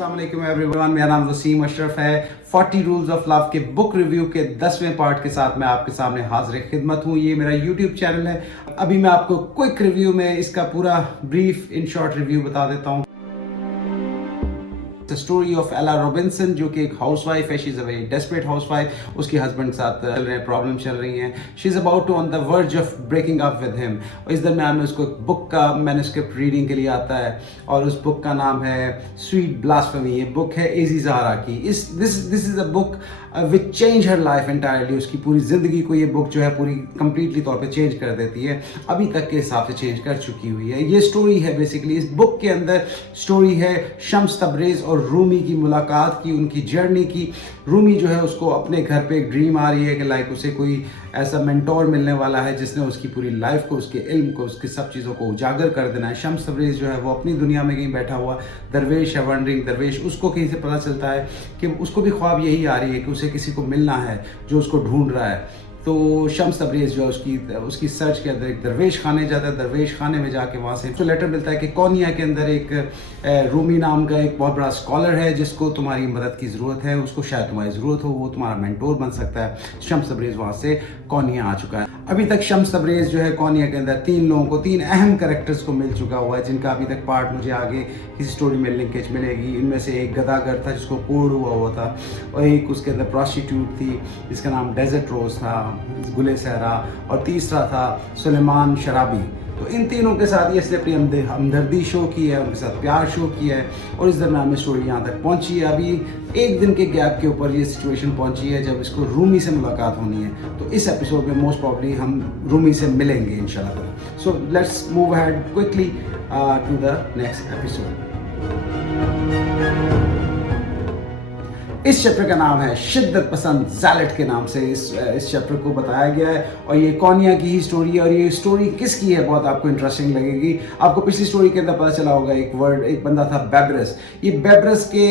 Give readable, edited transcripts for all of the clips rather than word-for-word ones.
अस्सलाम वालेकुम एवरीवन, मेरा नाम वसीम अशरफ है। 40 रूल्स ऑफ लव के बुक रिव्यू के 10वें पार्ट के साथ मैं आपके सामने हाजिर खिदमत हूँ। ये मेरा यूट्यूब चैनल है। अभी मैं आपको क्विक रिव्यू में इसका पूरा ब्रीफ इन शॉर्ट रिव्यू बता देता हूँ। स्टोरी ऑफ एला रॉबिन्सन, जो कि एक हाउसवाइफ है। She is a very desperate housewife. उसके हस्बैंड के साथ चल रहे प्रॉब्लम चल रही हैं। She is about to on the verge of breaking up with him. और इस दरम्यान में उसको एक बुक का मैन्युस्क्रिप्ट रीडिंग के लिए आता है और उस बुक का नाम है स्वीट ब्लास्फेमी। ये बुक है एजी ज़हरा की। This is a book which change her life entirely. उसकी पूरी ज़िंदगी को ये बुक जो है पूरी कंप्लीटली तौर पे चेंज कर देती है। अभी तक के हिसाब से चेंज कर चुकी हुई है। ये स्टोरी है बेसिकली, इस बुक के अंदर स्टोरी है शम्स तबरेज़ और रूमी की मुलाकात की, उनकी जर्नी की। रूमी जो है उसको अपने घर पे एक ड्रीम आ रही है कि लाइक उसे कोई ऐसा मेंटोर मिलने वाला है जिसने उसकी पूरी लाइफ को, उसके इल्म को, उसकी सब चीज़ों को उजागर कर देना है। शम्स तबरेज़ जो है वो अपनी दुनिया में कहीं बैठा हुआ दरवेश है, वंडरिंग दरवेश। उसको कहीं से पता चलता है कि उसको भी ख्वाब यही आ रही है कि उसे किसी को मिलना है जो उसको ढूंढ रहा है। तो शम्स तबरेज़ जो है उसकी सर्च के अंदर एक दरवेश खाने जाता है। दरवेश खाने में जाके वहाँ से तो लेटर मिलता है कि कोनिया के अंदर एक रूमी नाम का एक बहुत बड़ा स्कॉलर है जिसको तुम्हारी मदद की ज़रूरत है, उसको शायद तुम्हारी ज़रूरत हो, वो तुम्हारा मेंटोर बन सकता है। शम्स तबरेज़ वहाँ से कोनिया आ चुका है। अभी तक शम्स तबरेज़ जो है कोनिया के अंदर तीन अहम कैरेक्टर्स को मिल चुका हुआ है, जिनका अभी तक पार्ट मुझे आगे किसी स्टोरी में लिंकेज मिलेगी। इनमें से एक गदागर था जिसको कोड हुआ था, और एक उसके अंदर प्रॉस्टिट्यूट थी जिसका नाम डेजर्ट रोज़ था, गुले सहरा, और तीसरा था सुलेमान शराबी। तो इन तीनों के साथ ये इसने अपनी हमदर्दी शो की है, उनके साथ प्यार शो किया है, और इस दरम्यान में स्टोरी यहाँ तक पहुँची है। अभी एक दिन के गैप के ऊपर ये सिचुएशन पहुँची है जब इसको रूमी से मुलाकात होनी है। तो इस एपिसोड में मोस्ट प्रॉब्ली हम रूमी से मिलेंगे इंशाल्लाह। So let's move ahead quickly to the next episode. इस चैप्टर का नाम है शिद्दत पसंद ज़ैलट के नाम से इस चैप्टर को बताया गया है, और ये कोनिया की ही स्टोरी है। और ये स्टोरी किसकी है बहुत आपको इंटरेस्टिंग लगेगी। आपको पिछली स्टोरी के अंदर पता चला होगा एक बंदा था बेब्रस। ये बेब्रस के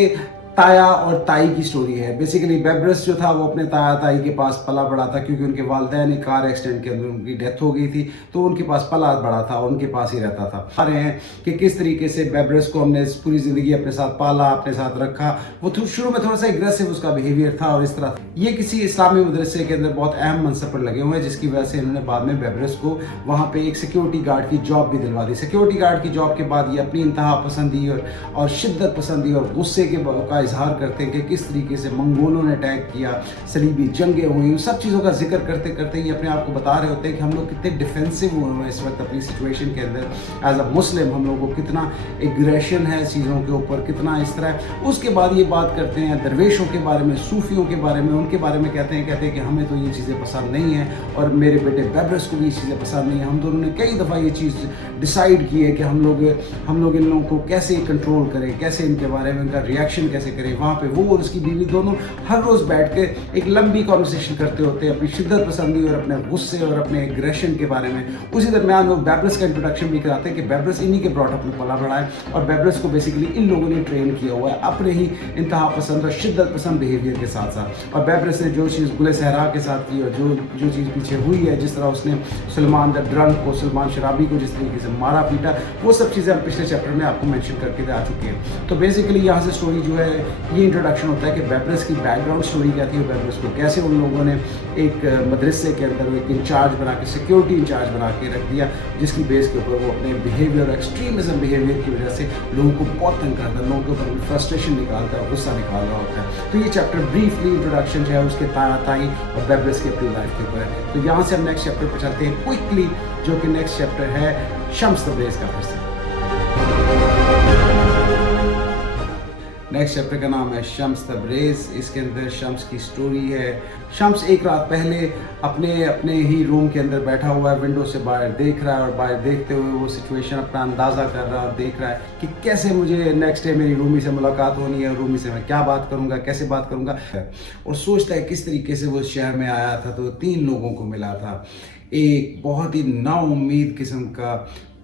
ताया और ताई की स्टोरी है। बेसिकली बेब्रस जो था वो अपने ताया ताई के पास पला बड़ा था, क्योंकि उनके वालिदैन एक कार एक्सीडेंट के अंदर उनकी डेथ हो गई थी, तो उनके पास पला बड़ा था, उनके पास ही रहता था। आ रहे हैं कि किस तरीके से बेब्रस को हमने पूरी ज़िंदगी अपने साथ पाला, अपने साथ रखा। वो शुरू में थोड़ा सा एग्रेसिव उसका बिहेवियर था, और इस तरह ये किसी इस्लामी मदरसे के अंदर बहुत अहम मनसब पर लगे हुए हैं, जिसकी वजह से इन्होंने बाद में बेब्रस को वहाँ पर एक सिक्योरिटी गार्ड की जॉब भी दिलवा दी। सिक्योरिटी गार्ड की जॉब के बाद ये अपनी इंतहा पसंदी और शिद्दत पसंदी और गुस्से का इजहार करते हैं कि किस तरीके से मंगोलों ने अटैक किया, सलीबी जंगें हुई, उन सब चीज़ों का जिक्र करते करते ये अपने आप को बता रहे होते हैं कि हम लोग कितने डिफेंसिव हुए हैं इस वक्त अपनी सिचुएशन के अंदर। एज अ मुस्लिम हम लोगों को कितना एग्रेशन है चीज़ों के ऊपर, कितना इस तरह। उसके बाद ये बात करते हैं दरवेशों के बारे में, सूफियों के बारे में, उनके बारे में कहते हैं कि हमें तो ये चीज़ें पसंद नहीं हैं, और मेरे बेटे बेब्रस को भी ये चीज़ें पसंद नहीं हैं। हम दोनों ने कई दफ़ा ये चीज़ डिसाइड की है कि हम लोग इन लोगों को कैसे कंट्रोल करें, कैसे इनके बारे में उनका रिएक्शन कैसे करें। वहाँ पे वो और उसकी बीवी दोनों हर रोज़ बैठ के एक लंबी कॉन्वर्सेशन करते होते हैं अपनी शिद्दत पसंदी और अपने गुस्से और अपने एग्रेशन के बारे में। उसी दरमियान वो बेब्रस का इंट्रोडक्शन भी कराते हैं कि बेब्रस इन्हीं के ब्रॉट अप में पला बड़ा है, और बेब्रस को बेसिकली इन लोगों ने ट्रेन किया हुआ है अपने ही इंतहा पसंद और शिद्दत पसंद बिहेवियर के साथ साथ। और बेब्रस ने जो चीज़ गुले सहरा के साथ की और जो चीज़ पीछे हुई है, जिस तरह उसने सुलेमान द ड्रंक को, सुलेमान शराबी को जिस तरीके से मारा पीटा, वो सब चीज़ें हम पिछले चैप्टर में आपको मेंशन करके आ चुके हैं। तो बेसिकली यहाँ से स्टोरी जो है ये इंट्रोडक्शन होता है कि बेब्रस की बैकग्राउंड स्टोरी क्या थी, और बेब्रस को कैसे उन लोगों ने एक मदरसे के अंदर एक इंचार्ज बना के, सिक्योरिटी इंचार्ज बना के रख दिया, जिसकी बेस के ऊपर वो अपने बिहेवियर, एक्सट्रीमिज्म बिहेवियर की वजह से लोगों को बहुत तंग करता है, लोगों के ऊपर फ्रस्ट्रेशन निकालता है, गुस्सा निकाल रहा होता है। तो ये चैप्टर ब्रीफली इंट्रोडक्शन जो है उसके ताया ताई और बेब्रस की अपनी लाइफ के ऊपर है। तो यहाँ से हम नेक्स्ट चैप्टर पर चलते हैं क्विकली, जो कि नेक्स्ट चैप्टर है शम्स तबरेज़ का। फिर से नेक्स्ट चैप्टर का नाम है शम्स तबरेज़। इसके अंदर शम्स की स्टोरी है। शम्स एक रात पहले अपने ही रूम के अंदर बैठा हुआ है, विंडो से बाहर देख रहा है, और बाहर देखते हुए वो सिचुएशन अपना अंदाज़ा कर रहा है और देख रहा है कि कैसे मुझे नेक्स्ट डे मेरी रूमी से मुलाकात होनी है, रूमी से मैं क्या बात करूँगा, कैसे बात करूँगा। और सोचता है किस तरीके से वो शहर में आया था तो 3 लोगों को मिला था। एक बहुत ही नाउम्मीद किस्म का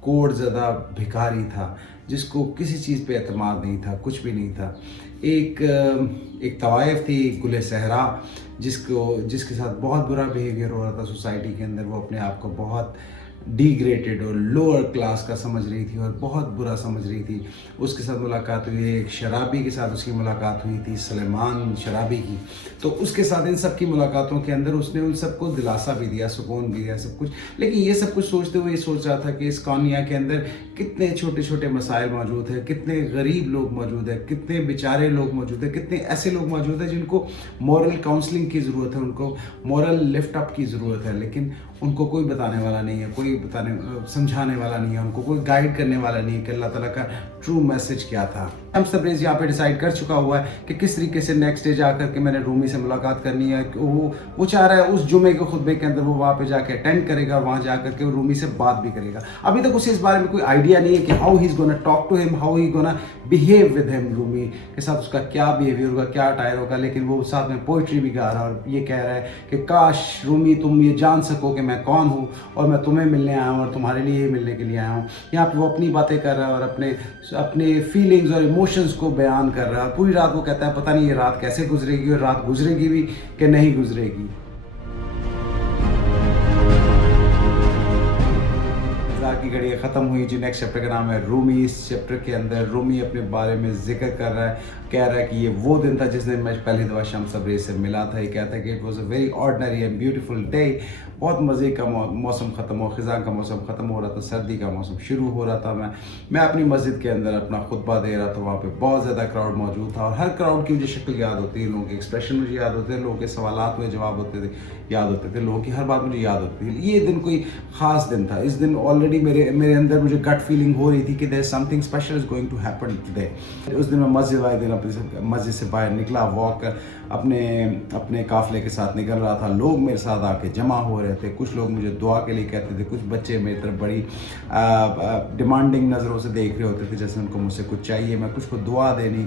कोढ़-ज़दा भिखारी था, जिसको किसी चीज़ पे एतमाद नहीं था, कुछ भी नहीं था। एक तवाइफ थी, गुले सहरा, जिसके साथ बहुत बुरा बिहेवियर हो रहा था सोसाइटी के अंदर। वो अपने आप को बहुत डिग्रेडेड और लोअर क्लास का समझ रही थी और बहुत बुरा समझ रही थी। उसके साथ मुलाकात हुई, एक शराबी के साथ उसकी मुलाकात हुई थी, सलेमान शराबी की। तो उसके साथ इन सब की मुलाकातों के अंदर उसने उन सबको दिलासा भी दिया, सुकून भी दिया, सब कुछ। लेकिन ये सब कुछ सोचते हुए ये सोच रहा था कि इस कॉनिया के अंदर कितने छोटे छोटे मसाइल मौजूद हैं, कितने गरीब लोग मौजूद हैं, कितने बेचारे लोग मौजूद हैं, कितने ऐसे लोग मौजूद हैं जिनको मॉरल काउंसलिंग की ज़रूरत है, उनको मॉरल लिफ्ट अप की ज़रूरत है, लेकिन उनको कोई बताने वाला नहीं है, कोई समझाने वाला नहीं है, उनको कोई गाइड करने वाला नहीं है कि अल्लाह ताला का ट्रू मैसेज क्या था। शम्स तबरेज़ यहाँ पे डिसाइड कर चुका हुआ है कि किस तरीके से नेक्स्ट डे जाकर के मैंने रूमी से मुलाकात करनी है। वो चाह रहा है उस जुमे के खुतबे के अंदर वो वहाँ पे जाके अटेंड करेगा, वहाँ जाकर के रूमी से बात भी करेगा। अभी तक उसे इस बारे में कोई आइडिया नहीं है कि how he is gonna talk to him, how he gonna behave with him. Rumi के साथ उसका क्या बिहेवियर होगा, क्या अटायर होगा, लेकिन वो साथ में पोइट्री भी गा रहा है और ये कह रहा है कि काश रूमी तुम ये जान सको कि मैं कौन हूँ और मैं तुम्हें मिलने आया हूँ और तुम्हारे लिए मिलने के लिए आया हूँ। यहाँ पे वो अपनी बातें कर रहा है और अपने फीलिंग्स और इमोशंस को बयान कर रहा है। पूरी रात वो कहता है पता नहीं ये रात कैसे गुजरेगी और रात गुजरेगी भी कि नहीं गुजरेगी। की घड़ी ख़त्म हुई जी। नेक्स्ट चैप्टर का नाम है रूमी। इस चैप्टर के अंदर रूमी अपने बारे में जिक्र कर रहा है, कह रहा है कि ये वो दिन था जिस दिन मैं पहली दफ़ा शम्स तबरेज़ से मिला था। ये कहता है कि it was a very ordinary and beautiful day. बहुत मज़े का मौसम ख़त्म हो, ख़िज़ां का मौसम ख़त्म हो रहा था, सर्दी का मौसम शुरू हो रहा था। मैं अपनी मस्जिद के अंदर अपना खुतबा दे रहा था। वहाँ पे बहुत ज़्यादा क्राउड मौजूद था और हर क्राउड की मुझे शक्ल याद होती है, लोगों के एक्सप्रेशन मुझे याद होते हैं, लोगों के सवालात में जवाब होते थे याद होते थे, लोगों की हर बात मुझे याद होती थी। ये दिन कोई ख़ास दिन था। इस दिन ऑलरेडी मेरे अंदर मुझे गट फीलिंग हो रही थी कि there something special is going to happen today. उस दिन मैं मस्जिद वाले दिन अपनी मस्जिद से बाहर निकला, वॉक अपने काफ़िले के साथ निकल रहा था। लोग मेरे साथ आके जमा हो रहे थे। कुछ लोग मुझे दुआ के लिए कहते थे, कुछ बच्चे मेरी तरफ बड़ी डिमांडिंग नज़रों से देख रहे होते थे, जैसे उनको मुझसे कुछ चाहिए। मैं कुछ को दुआ देनी,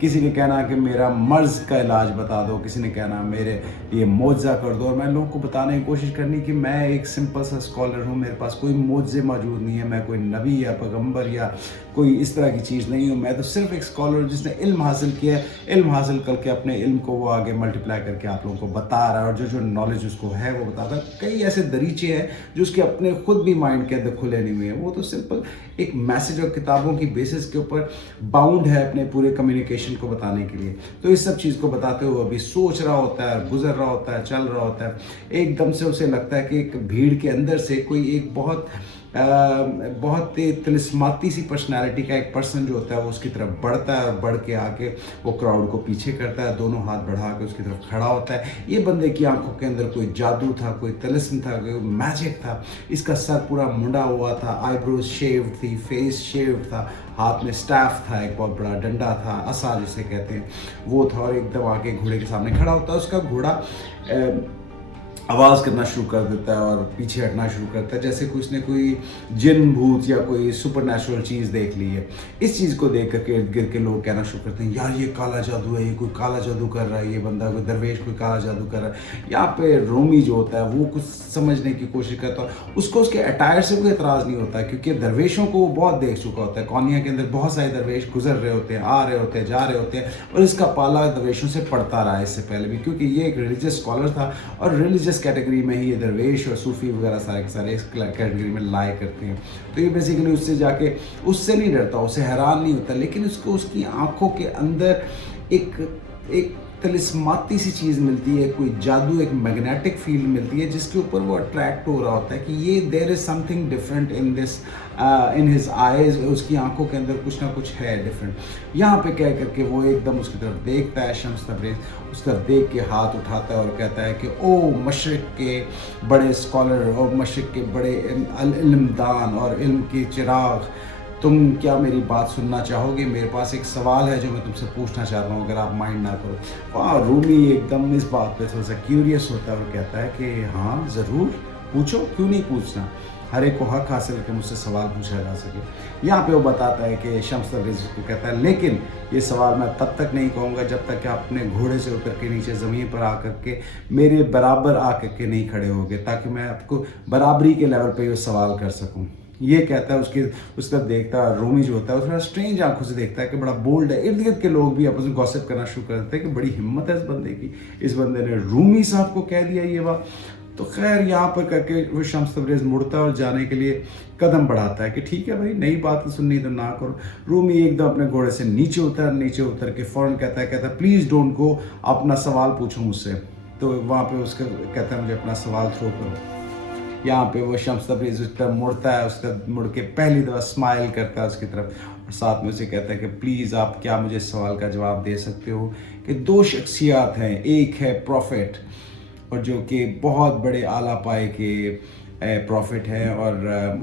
किसी ने कहना कि मेरा मर्ज़ का इलाज बता दो, किसी ने कहना मेरे ये मोज़ा कर दो। और मैं लोगों को बताने की कोशिश करनी कि मैं एक सिंपल सा स्कॉलर हूँ, मेरे पास कोई मोज़े मौजूद नहीं है, मैं कोई नबी या पैगम्बर या कोई इस तरह की चीज़ नहीं हूँ। मैं तो सिर्फ एक स्कॉलर हूँ जिसने इल्म हासिल किया है। इल्म हासिल करके अपने इल्म को वो आगे मल्टीप्लाई करके आप लोगों को बता रहा है और जो नॉलेज उसको है वो बताता है। कई ऐसे दरीचे हैं जो उसके अपने खुद भी माइंड के अंदर खुले नहीं हुए हैं। वो तो सिंपल एक मैसेज और किताबों की बेसिस के ऊपर बाउंड है अपने पूरे कम्युनिकेशन को बताने के लिए। तो इस सब चीज़ को बताते हुए अभी सोच रहा होता है, गुजर रहा होता है, चल रहा होता है। एकदम से उसे लगता है कि एक भीड़ के अंदर से कोई एक बहुत तिलिस्माती सी पर्सनालिटी का एक पर्सन जो होता है वो उसकी तरफ बढ़ता है और बढ़ के आके वो क्राउड को पीछे करता है, दोनों हाथ बढ़ा के उसकी तरफ खड़ा होता है। ये बंदे की आंखों के अंदर कोई जादू था, कोई तिलिस्म था, कोई मैजिक था। इसका सर पूरा मुंडा हुआ था, आईब्रोज शेव्ड थी, फेस शेव्ड था, हाथ में स्टाफ था, एक बहुत बड़ा डंडा था, असा जिसे कहते हैं वो था, और एकदम आके घोड़े के सामने खड़ा होता है। उसका घोड़ा आवाज़ करना शुरू कर देता है और पीछे हटना शुरू करता है, जैसे कि उसने कोई जिन भूत या कोई सुपर नेचुरल चीज़ देख ली है। इस चीज़ को देख करके इर्द गिर्द के लोग कहना शुरू करते हैं, यार ये काला जादू है, ये कोई काला जादू कर रहा है, ये बंदा कोई दरवेश कोई काला जादू कर रहा है। यहाँ पे रूमी जो होता है वो कुछ समझने की कोशिश करता है। उसको उसके अटायर से कोई एतराज़ नहीं होता है, क्योंकि दरवेशों को वो बहुत देख चुका होता है। कॉनिया के अंदर बहुत सारे दरवेश गुजर रहे होते हैं, आ रहे होते हैं, जा रहे होते हैं, और इसका पाला दरवेशों से पड़ता रहा है इससे पहले भी, क्योंकि ये एक रिलीजियस स्कॉलर था और रिलीजियस कैटेगरी में ही ये दरवेश और सूफ़ी वगैरह सारे के सारे इस कैटेगरी में लाए करते हैं। तो ये बेसिकली उससे जाके उससे नहीं डरता, उससे हैरान नहीं होता, लेकिन उसको उसकी आंखों के अंदर एक तिलिस्माती सी चीज़ मिलती है, कोई जादू, एक मैग्नेटिक फील्ड मिलती है जिसके ऊपर वो अट्रैक्ट हो रहा होता है कि ये there is something different in this in his eyes. उसकी आंखों के अंदर कुछ ना कुछ है डिफरेंट। यहाँ पे कह करके वो एकदम उसकी तरफ देखता है शम्स तबरेज़, उसका देख के हाथ उठाता है और कहता है कि ओ मशरिक़ के बड़े स्कॉलर और मशरिक़ के बड़े इल्मदान और इल्म के चिराग, तुम क्या मेरी बात सुनना चाहोगे? मेरे पास एक सवाल है जो मैं तुमसे पूछना चाहता हूँ, अगर आप माइंड ना करो। वहाँ रूमी एकदम इस बात पे थोड़ा सा क्यूरियस होता है और कहता है कि हाँ ज़रूर पूछो, क्यों नहीं पूछना, हर एक को हक हासिल करके मुझसे सवाल पूछा जा सके। यहाँ पे वो बताता है कि शम्स तबरेज़ को कहता है, लेकिन ये सवाल मैं तब तक नहीं कहूँगा जब तक कि आप अपने घोड़े से उतर के नीचे ज़मीन पर आकर के मेरे बराबर आकर के नहीं खड़े होगे, ताकि मैं आपको बराबरी के लेवल पे ये सवाल कर सकूँ। ये कहता है, उसका देखता है, रूमी जो होता है उसका स्ट्रेंज आंखों से देखता है कि बड़ा बोल्ड है। इर्द गिर्द के लोग भी आपस में गॉसिप करना शुरू कर देते हैं कि बड़ी हिम्मत है इस बंदे की, इस बंदे ने रूमी साहब को कह दिया ये बात। तो खैर यहाँ पर करके वो शम्स तबरेज़ मुड़ता है और जाने के लिए कदम बढ़ाता है कि ठीक है भाई, नई बात सुननी तो ना करो। रूमी एकदम अपने घोड़े से नीचे उतर के फ़ौरन कहता है प्लीज़ डोंट गो, अपना सवाल पूछो मुझसे। तो वहाँ पे उसका कहता है मुझे अपना सवाल थ्रो करो। यहाँ पे वो शम्स तबरेज़ उसकी तरफ मुड़ता है, उसका मुड़ के पहली दफ़ा स्माइल करता है उसकी तरफ और साथ में उसे कहता है कि प्लीज़ आप क्या मुझे इस सवाल का जवाब दे सकते हो कि दो शख्सियत हैं, एक है प्रॉफिट और जो कि बहुत बड़े आला पाए के प्रॉफिट है और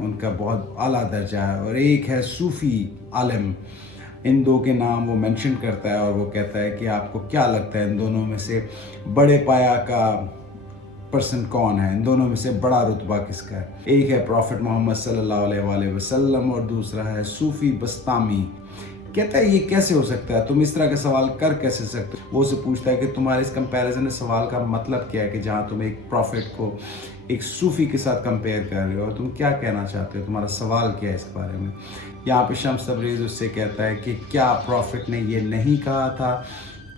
उनका बहुत आला दर्जा है, और एक है सूफ़ी आलिम। इन दो के नाम वो मेंशन करता है और वो कहता है कि आपको क्या लगता है इन दोनों में से बड़े पाया का पर्सन कौन है, इन दोनों में से बड़ा रुतबा किसका है। एक है प्रॉफिट मोहम्मद सल्लल्लाहु अलैहि वसल्लम और दूसरा है सूफ़ी बस्तामी। कहता है ये कैसे हो सकता है, तुम इस तरह का सवाल कर कैसे सकते हो। वो उसे पूछता है कि तुम्हारे इस कंपैरिजन सवाल का मतलब क्या है कि जहाँ तुम एक प्रॉफिट को एक सूफ़ी के साथ कंपेयर कर रहे हो और तुम क्या कहना चाहते हो, तुम्हारा सवाल क्या है इस बारे में। यहाँ पे शम्स तबरेज़ उससे कहता है कि क्या प्रॉफिट ने ये नहीं कहा था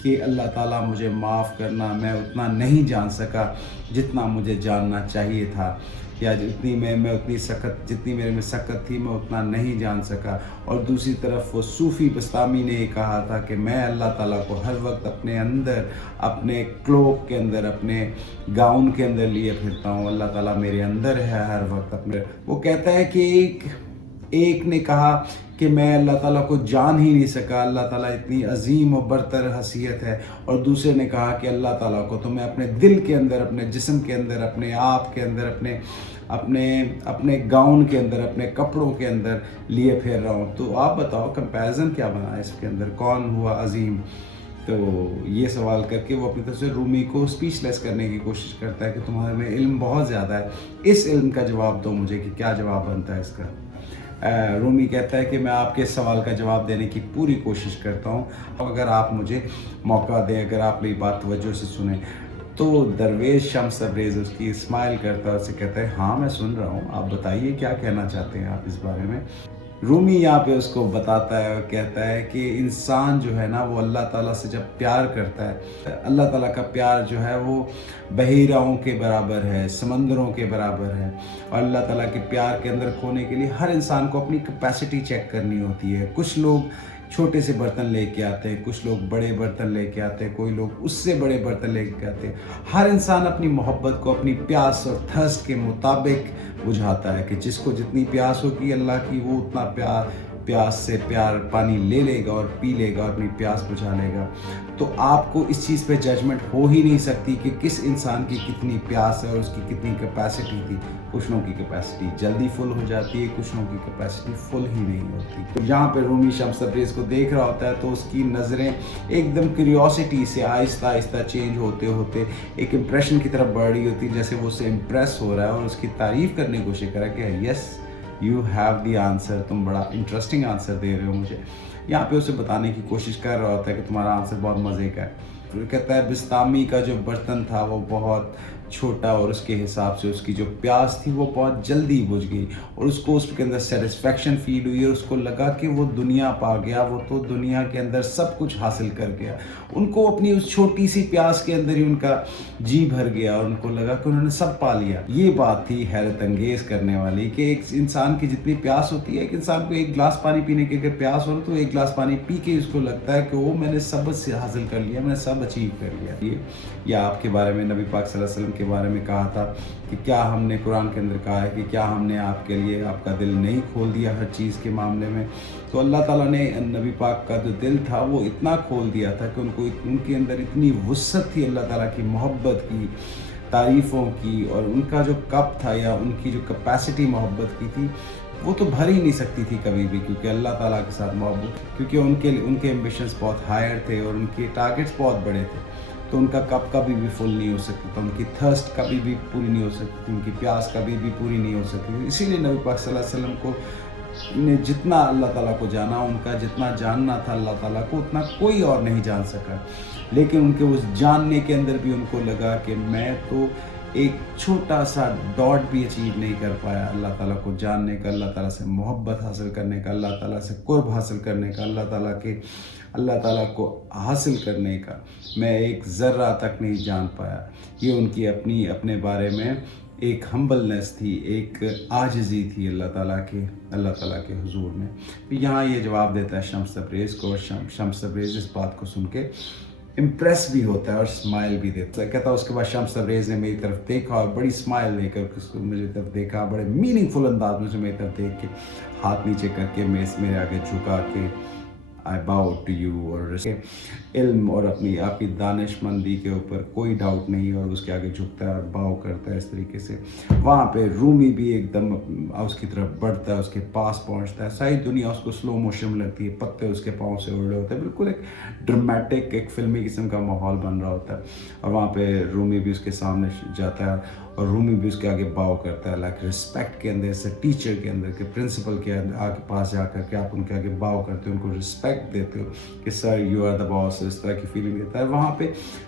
कि अल्लाह ताला मुझे माफ़ करना, मैं उतना नहीं जान सका जितना मुझे जानना चाहिए था, या जितनी मेरे में सकत थी मैं उतना नहीं जान सका। और दूसरी तरफ वो सूफ़ी बस्तामी ने कहा था कि मैं अल्लाह ताला को हर वक्त अपने अंदर, अपने क्लोक के अंदर, अपने गाउन के अंदर लिए फिरता हूँ, अल्लाह ताला मेरे अंदर है हर वक्त अपने। वो कहता है कि एक ने कहा कि मैं अल्लाह ताला को जान ही नहीं सका, अल्लाह ताला इतनी अजीम और बरतर हसीयत है, और दूसरे ने कहा कि अल्लाह ताला को तो मैं अपने दिल के अंदर, अपने जिस्म के अंदर, अपने आप के अंदर, अपने गाउन के अंदर, अपने कपड़ों के अंदर लिए फिर रहा हूँ। तो आप बताओ कंपैरिजन क्या बना है इसके अंदर, कौन हुआ अजीम। तो ये सवाल करके वो अपनी तरफ से रूमी को स्पीचलेस करने की कोशिश करता है कि तुम्हारे में इल्म बहुत ज़्यादा है, इस इल्म का जवाब दो मुझे कि क्या जवाब बनता है इसका। रूमी कहता है कि मैं आपके सवाल का जवाब देने की पूरी कोशिश करता हूँ, अगर आप मुझे मौका दें, अगर आप मेरी बात तवज्जो से सुने। तो दरवेश शम्स तबरेज़ उसकी स्माइल करता है, उससे कहता है हाँ मैं सुन रहा हूँ, आप बताइए क्या कहना चाहते हैं आप इस बारे में। रूमी यहाँ पे उसको बताता है और कहता है कि इंसान जो है ना वो अल्लाह ताला से जब प्यार करता है, अल्लाह ताला का प्यार जो है वो बहीराओं के बराबर है, समंदरों के बराबर है। और अल्लाह ताला के प्यार के अंदर खोने के लिए हर इंसान को अपनी कैपेसिटी चेक करनी होती है। कुछ लोग छोटे से बर्तन लेके आते हैं, कुछ लोग बड़े बर्तन लेके आते हैं, कोई लोग उससे बड़े बर्तन लेके आते हैं। हर इंसान अपनी मोहब्बत को अपनी प्यास और थर्स्ट के मुताबिक बुझाता है कि जिसको जितनी प्यास होगी अल्लाह की, वो उतना प्यास से पानी ले लेगा और पी लेगा और अपनी प्यास बुझा लेगा। तो आपको इस चीज़ पे जजमेंट हो ही नहीं सकती कि किस इंसान की कितनी प्यास है और उसकी कितनी कैपेसिटी थी। कुछ लोगों की कैपेसिटी जल्दी फुल हो जाती है, कुछ लोगों की कैपेसिटी फुल ही नहीं होती। तो यहाँ पे रूमी शम्स तबरेज़ को देख रहा होता है तो उसकी नज़रें एकदम क्यूरियोसिटी से आहिस्ता आहिस्ता चेंज होते होते एक इम्प्रेशन की तरफ बढ़ रही होती है, जैसे वो उससे इम्प्रेस हो रहा है और उसकी तारीफ़ करने की कोशिश कर रहा है कि yes you have the answer, तुम बड़ा इंटरेस्टिंग आंसर दे रहे हो मुझे। यहाँ पे उसे बताने की कोशिश कर रहा होता है कि तुम्हारा आंसर बहुत मज़े का है। फिर कहता है बिस्तामी का जो बर्तन था वो बहुत छोटा और उसके हिसाब से उसकी जो प्यास थी वो बहुत जल्दी बुझ गई और उसको उसके अंदर सेटिस्फेक्शन फील हुई और उसको लगा कि वो दुनिया पा गया, वो तो दुनिया के अंदर सब कुछ हासिल कर गया। उनको अपनी उस छोटी सी प्यास के अंदर ही उनका जी भर गया और उनको लगा कि उन्होंने सब पा लिया। ये बात थी हैरत अंगेज करने वाली कि एक इंसान की जितनी प्यास होती है, एक इंसान को एक गिलास पानी पीने की अगर प्यास हो तो एक गिलास पानी पी के उसको लगता है कि वो मैंने सब हासिल कर लिया, मैंने सब अचीव कर लिया। ये या आपके बारे में नबी पाक सल्लल्लाहु अलैहि वसल्लम के बारे में कहा था कि क्या हमने कुरान के अंदर कहा है कि क्या हमने आपके लिए आपका दिल नहीं खोल दिया हर चीज़ के मामले में। तो अल्लाह ताला ने नबी पाक का जो दिल था वो इतना खोल दिया था कि उनके अंदर इतनी वुस्सत थी अल्लाह ताला की मोहब्बत की, तारीफ़ों की, और उनका जो कप था या उनकी जो कैपेसिटी मोहब्बत की थी वो तो भर ही नहीं सकती थी कभी भी, क्योंकि अल्लाह ताला के साथ मोहब्बत, क्योंकि उनके एम्बिशंस बहुत हायर थे और उनके टारगेट्स बहुत बड़े थे। तो उनका कप कभी भी फुल नहीं हो सकता था, उनकी थर्स्ट कभी भी पूरी नहीं हो सकती थी, उनकी प्यास कभी भी पूरी नहीं हो सकती थी। इसीलिए नबी पाक सल्लल्लाहु अलैहि वसल्लम को ने जितना अल्लाह ताला को जाना, उनका जितना जानना था अल्लाह ताला को, उतना कोई और नहीं जान सका। लेकिन उनके उस जानने के अंदर भी उनको लगा कि मैं तो ایک چھوٹا سا ڈاٹ بھی اچیو نہیں کر پایا اللہ تعالیٰ کو جاننے کا, اللہ تعالیٰ سے محبت حاصل کرنے کا, اللہ تعالیٰ سے قرب حاصل کرنے کا, اللہ تعالیٰ کو حاصل کرنے کا, میں ایک ذرہ تک نہیں جان پایا. یہ ان کی اپنے بارے میں ایک ہمبلنس تھی, ایک عاجزی تھی اللہ تعالیٰ کے حضور میں. یہاں یہ جواب دیتا ہے شمس تبریز کو, اور شمس تبریز اس بات کو سن کے امپریس بھی ہوتا ہے اور اسمائل بھی دیتا ہے. کہتا ہے اس کے بعد شمس تبریز نے میری طرف دیکھا اور بڑی اسمائل دے کر اس کو میری طرف دیکھا, بڑے میننگ فل انداز میں سے میری طرف دیکھ کے ہاتھ نیچے کر کے میرے آگے جھکا کے I bow to you, اور اس کے علم اور آپ کی دانش مندی کے اوپر کوئی ڈاؤٹ نہیں, اور اس کے آگے جھکتا ہے اور باؤ کرتا ہے اس طریقے سے. وہاں پہ رومی بھی ایک دم اس کی طرف بڑھتا ہے, اس کے پاس پہنچتا ہے. ساری دنیا اس کو سلو موشن میں لگتی ہے, پتے اس کے پاؤں سے اڑ رہے ہوتے ہیں, بالکل ایک ڈرمیٹک ایک فلمی قسم کا ماحول بن رہا ہوتا ہے. اور وہاں پہ رومی بھی اس کے سامنے جاتا ہے اور رومی بھی اس کے آگے باؤ کرتا ہے, لائک رسپیکٹ کے اندر سے, ٹیچر کے اندر کے پرنسپل کے آگے پاس جا کر کے آپ ان کے آگے باؤ کرتے ہو, ان کو رسپیکٹ دیتے ہو کہ سر یو آر دا باس, اس طرح کی فیلنگ دیتا ہے. وہاں پہ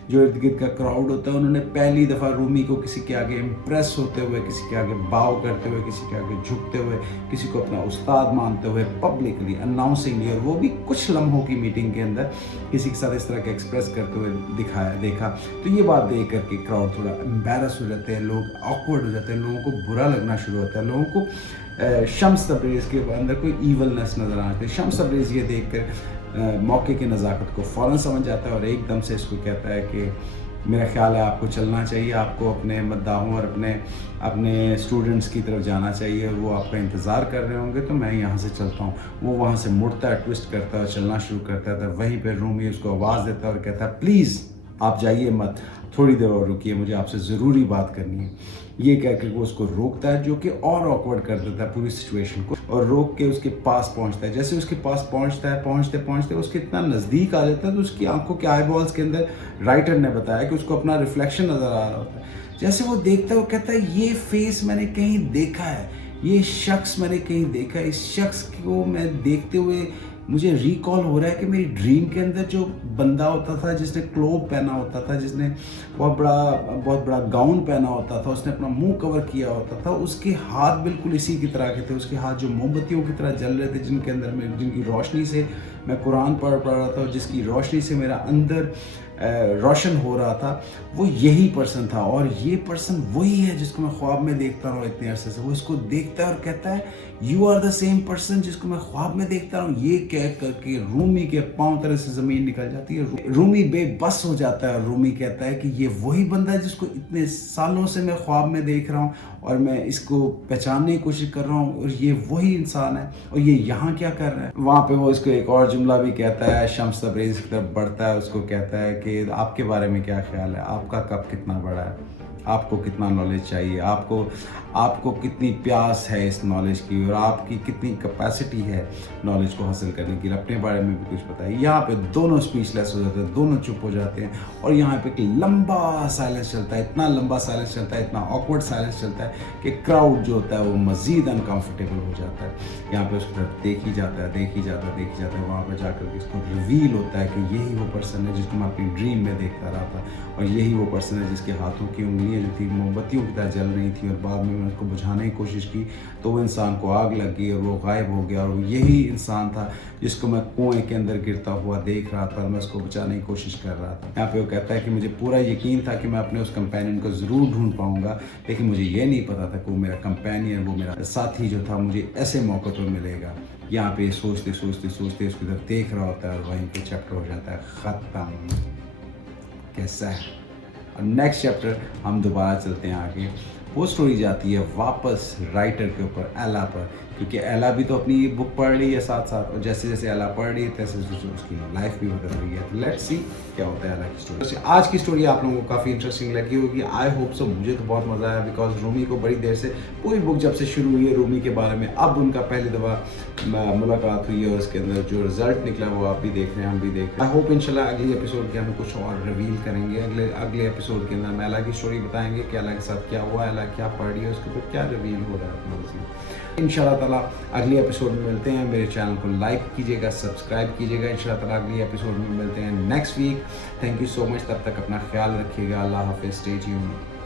جو ارد گرد کا کراؤڈ ہوتا ہے, انہوں نے پہلی دفعہ رومی کو کسی کے آگے امپریس ہوتے ہوئے, کسی کے آگے باؤ کرتے ہوئے, کسی کے آگے جھکتے ہوئے, کسی کو اپنا استاد مانتے ہوئے پبلکلی اناؤنسنگلی, اور وہ بھی کچھ لمحوں کی میٹنگ کے اندر کسی کے ساتھ اس طرح کے ایکسپریس کرتے ہوئے دیکھا. تو یہ بات دیکھ کر کے کراؤڈ تھوڑا امبیرس ہو جاتے ہیں, لوگ آکورڈ ہو جاتے ہیں, لوگوں کو برا لگنا شروع ہوتا ہے, لوگوں کو شمس تبریز کے اندر کوئی ایولنس نظر آتی ہے. شمس تبریز یہ دیکھ کر موقع کی نزاکت کو فوراً سمجھ جاتا ہے اور ایک دم سے اس کو کہتا ہے کہ میرا خیال ہے آپ کو چلنا چاہیے, آپ کو اپنے مداحوں اور اپنے اسٹوڈنٹس کی طرف جانا چاہیے, اور وہ آپ کا انتظار کر رہے ہوں گے, تو میں یہاں سے چلتا ہوں. وہ وہاں سے مڑتا ہے, ٹوسٹ کرتا ہے, چلنا شروع کرتا ہے. وہیں پہ رومی اس کو آواز دیتا ہے اور کہتا ہے پلیز آپ جائیے مت, تھوڑی دیر اور رکیے, مجھے آپ سے ضروری بات کرنی ہے. یہ کہہ کے وہ اس کو روکتا ہے, جو کہ اور آکورڈ کر دیتا ہے پوری سچویشن کو, اور روک کے اس کے پاس پہنچتا ہے. جیسے اس کے پاس پہنچتا ہے, پہنچتے اس کے اتنا نزدیک آ جاتا ہے تو اس کی آنکھوں کے آئی بالز کے اندر رائٹر نے بتایا کہ اس کو اپنا ریفلیکشن نظر آ رہا ہوتا ہے. جیسے وہ دیکھتا ہے, وہ کہتا ہے یہ فیس میں نے کہیں دیکھا ہے, یہ شخص میں نے کہیں دیکھا ہے, اس شخص کو میں دیکھتے ہوئے مجھے ریکال ہو رہا ہے کہ میری ڈریم کے اندر جو بندہ ہوتا تھا, جس نے کلوب پہنا ہوتا تھا, جس نے بہت بڑا گاؤن پہنا ہوتا تھا, اس نے اپنا منہ کور کیا ہوتا تھا, اس کے ہاتھ بالکل اسی کی طرح کے تھے. اس کے ہاتھ جو موم بتیوں کی طرح جل رہے تھے, جن کی روشنی سے میں قرآن پڑھ رہا تھا, اور جس کی روشنی سے میرا اندر روشن ہو رہا تھا, وہ یہی پرسن تھا. اور یہ پرسن وہی ہے جس کو میں خواب میں دیکھتا رہا ہوں اتنے عرصے سے. وہ اس کو دیکھتا ہے اور کہتا ہے you are the same person جس کو میں خواب میں دیکھتا رہا ہوں. یہ کہہ کر کے رومی کے پاؤں طرح سے زمین نکل جاتی ہے. رومی بے بس ہو جاتا ہے, اور رومی کہتا ہے کہ یہ وہی بندہ ہے جس کو اتنے سالوں سے میں خواب میں دیکھ رہا ہوں, اور میں اس کو پہچاننے کی کوشش کر رہا ہوں, اور یہ وہی انسان ہے, اور یہ یہاں کیا کر رہا ہے. وہاں پہ وہ اس کو ایک اور جملہ بھی کہتا ہے, شمس تبریز کی طرف بڑھتا ہے, اس کو کہتا ہے کہ آپ کے بارے میں کیا خیال ہے, آپ کا کپ کتنا بڑا ہے, آپ کو کتنا نالج چاہیے, آپ کو کتنی پیاس ہے اس نالج کی, اور آپ کی کتنی کیپیسٹی ہے نالج کو حاصل کرنے کی, اپنے بارے میں بھی کچھ بتائیے. یہاں پہ دونوں اسپیچ لیس ہو جاتے ہیں, دونوں چپ ہو جاتے ہیں, اور یہاں پہ ایک لمبا سائلنس چلتا ہے, اتنا لمبا سائلنس چلتا ہے, اتنا آکورڈ سائلنس چلتا ہے کہ کراؤڈ جو ہوتا ہے وہ مزید انکمفرٹیبل ہو جاتا ہے. یہاں پہ اس کو دیکھی جاتا ہے. وہاں پہ جا کر کے اس کو ریویل ہوتا ہے کہ یہی وہ پرسن ہے جس کو میں اپنی ڈریم میں دیکھتا رہا تھا, اور یہی وہ پرسن ہے جس کے ہاتھوں کی انگلیاں جو تھی موم بتیوں کی طرح جل رہی تھیں, اور بعد میں اس کو بجھانے کی کوشش کی تو وہ انسان کو آگ لگ گئی اور وہ غائب ہو گیا. اور یہی انسان تھا جس کو میں کنویں کے اندر گرتا ہوا دیکھ رہا تھا, اور میں اس کو بچانے کی کوشش کر رہا تھا. یہاں پہ وہ کہتا ہے کہ مجھے پورا یقین تھا کہ میں اپنے اس کمپینین کو ضرور ڈھونڈ پاؤں گا, لیکن مجھے یہ نہیں پتا تھا کہ وہ میرا کمپینین, وہ میرا ساتھی جو تھا, مجھے ایسے موقع پر ملے گا. یہاں پہ سوچتے اس کی طرف دیکھ رہا ہوتا ہے, اور وہیں پہ چیپٹر ہو جاتا ہے ختم. کیسا ہے. اور نیکسٹ چیپٹر ہم دوبارہ چلتے ہیں آگے. وہ سٹوری جاتی ہے واپس رائٹر کے اوپر, ایلا پر, کیونکہ ایلا بھی تو اپنی بک پڑھ رہی ہے ساتھ ساتھ, اور جیسے جیسے ایلا پڑھ رہی ہے تیسے اس کی لائف بھی بدل رہی ہے. تو لیٹس سی کیا ہوتا ہے ایلا کی اسٹوری. آج کی اسٹوری آپ لوگوں کو کافی انٹرسٹنگ لگی ہوگی, آئی ہوپ سو. مجھے تو بہت مزہ آیا, بیکاز رومی کو بڑی دیر سے, پوری بک جب سے شروع ہوئی ہے رومی کے بارے میں, اب ان کا پہلی دفعہ ملاقات ہوئی ہے, اور اس کے اندر جو رزلٹ نکلا وہ آپ بھی دیکھ رہے ہیں, ہم بھی دیکھ رہے ہیں. آئی ہوپ انشاءاللہ اگلی ایپیسوڈ کے ہم کچھ اور ریویل کریں گے. اگلے ایپیسوڈ کے اندر ہم ایلا کی اسٹوری بتائیں گے کہ ایلا کے ساتھ کیا ہوا, ایلا کیا پڑھ رہی ہے, اس کے اوپر کیا ریویل ہو رہا ہے. ان شاء اللہ تعالیٰ اگلی ایپیسوڈ میں ملتے ہیں. میرے چینل کو لائک کیجیے گا, سبسکرائب کیجیے گا. ان شاء اللہ تعالیٰ اگلی ایپیسوڈ میں ملتے ہیں next week. Thank you so much. تب تک اپنا خیال رکھیے گا. اللہ حافظ. Stay tuned.